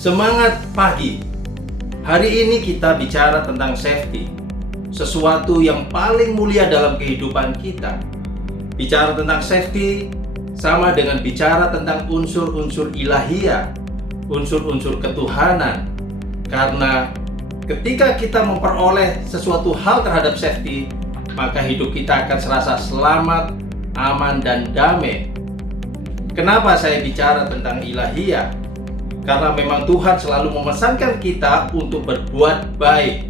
Semangat pagi. Hari ini kita bicara tentang safety, sesuatu yang paling mulia dalam kehidupan kita. Bicara tentang safety sama dengan bicara tentang unsur-unsur ilahiyah, unsur-unsur ketuhanan. Karena ketika kita memperoleh sesuatu hal terhadap safety, maka hidup kita akan serasa selamat, aman, dan damai. Kenapa saya bicara tentang ilahiyah? Karena memang Tuhan selalu memesankan kita untuk berbuat baik.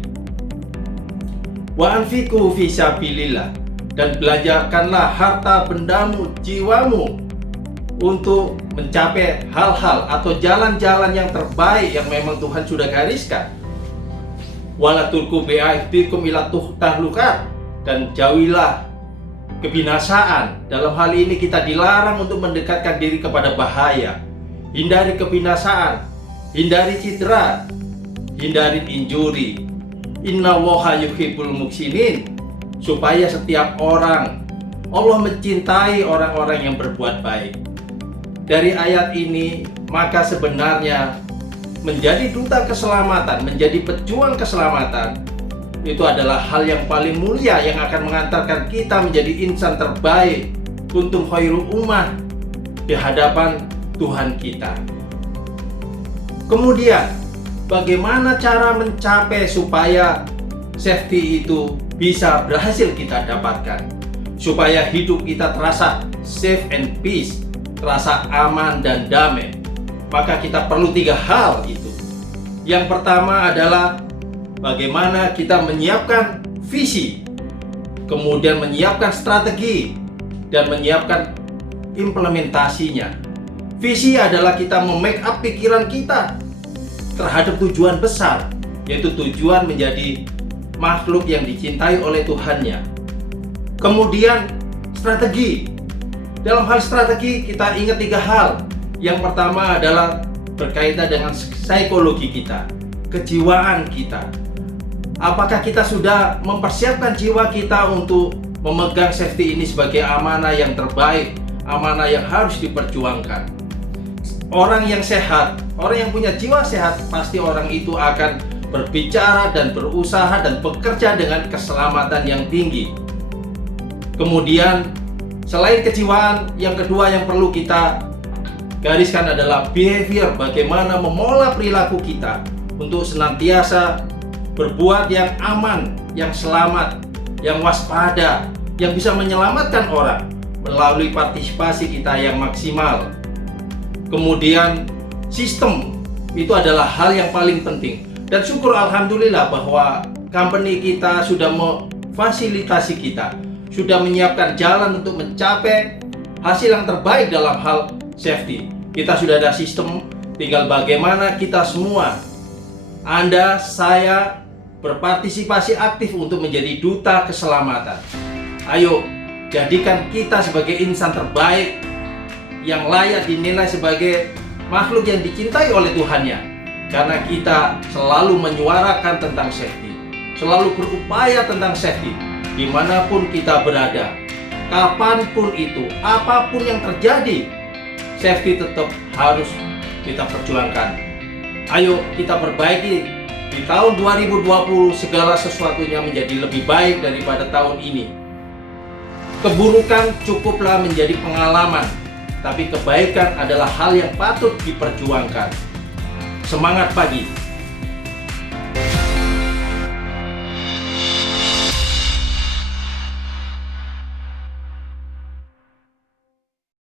Wa anfiqu fi sabilillah, dan belanjakanlah harta bendamu, jiwamu untuk mencapai hal-hal atau jalan-jalan yang terbaik yang memang Tuhan sudah gariskan. Wala tulqu bi'aydikum ila tahlukat, dan jauhilah kebinasaan. Dalam hal ini kita dilarang untuk mendekatkan diri kepada bahaya. Hindari kebinasaan, hindari cedera, hindari injuri. Innallaha yuhibbul muhsinin, supaya setiap orang, Allah mencintai orang-orang yang berbuat baik. Dari ayat ini, maka sebenarnya menjadi duta keselamatan, menjadi pejuang keselamatan, itu adalah hal yang paling mulia yang akan mengantarkan kita menjadi insan terbaik, kuntum khairul ummah, di hadapan Tuhan kita. Kemudian, bagaimana cara mencapai supaya safety itu bisa berhasil kita dapatkan? Supaya hidup kita terasa safe and peace, terasa aman dan damai. Maka kita perlu 3 hal itu. Yang pertama adalah bagaimana kita menyiapkan visi, kemudian menyiapkan strategi, dan menyiapkan implementasinya. Visi adalah kita memake up pikiran kita terhadap tujuan besar, yaitu tujuan menjadi makhluk yang dicintai oleh Tuhannya. Kemudian strategi. Dalam hal strategi kita ingat 3 hal. Yang pertama adalah berkaitan dengan psikologi kita, kejiwaan kita. Apakah kita sudah mempersiapkan jiwa kita untuk memegang safety ini sebagai amanah yang terbaik, amanah yang harus diperjuangkan? Orang yang sehat, orang yang punya jiwa sehat, pasti orang itu akan berbicara dan berusaha dan bekerja dengan keselamatan yang tinggi. Kemudian, selain kejiwaan, yang kedua yang perlu kita gariskan adalah behavior, bagaimana mengolah perilaku kita untuk senantiasa berbuat yang aman, yang selamat, yang waspada, yang bisa menyelamatkan orang melalui partisipasi kita yang maksimal. Kemudian sistem itu adalah hal yang paling penting, dan syukur alhamdulillah bahwa company kita sudah memfasilitasi kita, sudah menyiapkan jalan untuk mencapai hasil yang terbaik dalam hal safety. Kita sudah ada sistem, tinggal bagaimana kita semua, Anda, saya, berpartisipasi aktif untuk menjadi duta keselamatan. Ayo, jadikan kita sebagai insan terbaik yang layak dinilai sebagai makhluk yang dicintai oleh Tuhannya, karena kita selalu menyuarakan tentang safety, selalu berupaya tentang safety dimanapun kita berada, kapanpun itu, apapun yang terjadi, safety tetap harus kita perjuangkan. Ayo kita perbaiki di tahun 2020 segala sesuatunya menjadi lebih baik daripada tahun ini. Keburukan cukuplah menjadi pengalaman, tapi kebaikan adalah hal yang patut diperjuangkan. Semangat pagi!